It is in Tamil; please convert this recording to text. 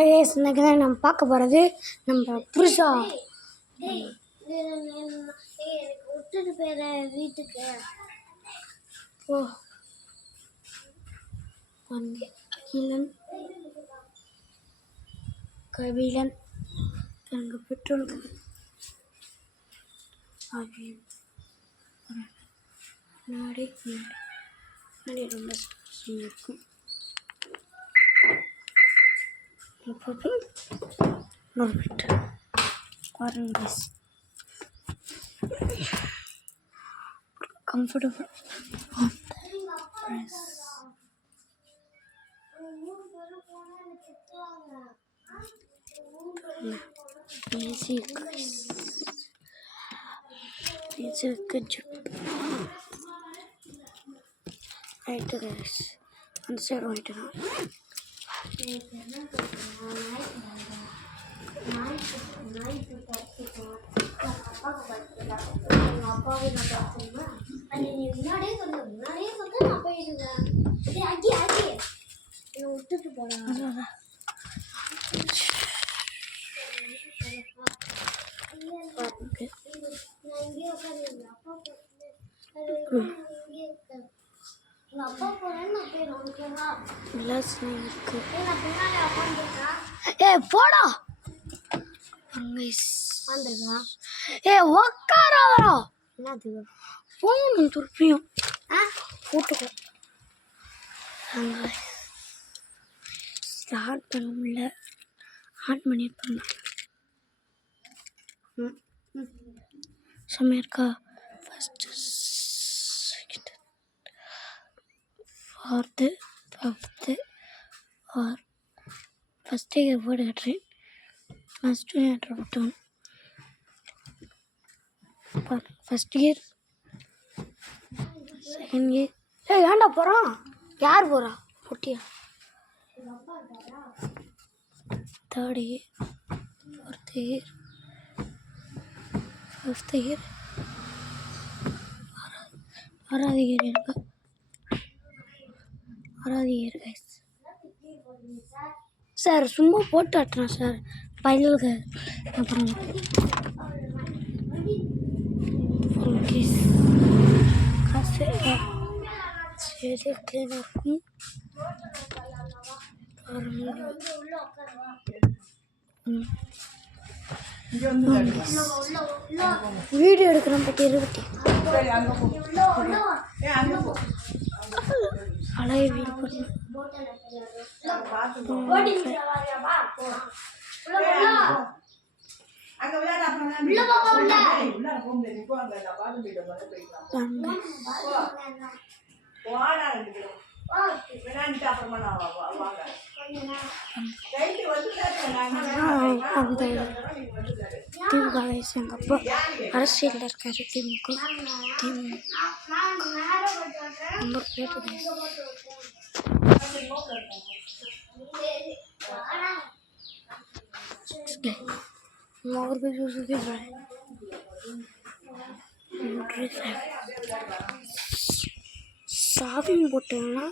ஹாய்ஸ், இன்னைக்கு தான் நம்ம பார்க்க போகிறது நம்ம புருஷா விட்டுட்டு போயிற வீட்டுக்கு. ஓ அகிலன் கபிலன் எனக்கு பெட்ரோல் முன்னாடி ரொம்ப இருக்கும். இன்னொரு பெட்ரோல் பாருங்க, comfortable on the press. Easy guys, it's a good job. Right guys, on the side right now. விட்டுட்டு போறேன். போடா உக்காரா என்னது போன் துருப்பியும் போட்டுக்கோ. ஸ்டார்ட் பண்ண முடியல, ஆன் பண்ணியிருப்பாங்க. செம்மையா இருக்கா? First, second, fourth, fifth or first word கட்டுறேன். ஃபஸ்ட்டு ஆர்டர் போட்டோம். First year, second year. ஏன்டா போகிறான்? யார் போகிறா? பொட்டியா? Third year, fourth year, fifth year, ஆறாவது இயர் இருக்கு. ஆறாவது இயர் கைஸ். சார் சும்மா போட்டு ஆட்டுறேன் சார் பயிலுக்கு. அப்புறம் காசு சரி க்ளீனாக இருக்கும். வீடியோ எடுக்கிறேன் பட்டி இருபட்டி அழகை வீடு பண்ண அந்த திமுக எங்கள் அப்பா அரசியலில் இருக்காரு. திமுக நம்பர் பிளேட்டு சாவிங் போட்டீங்கன்னா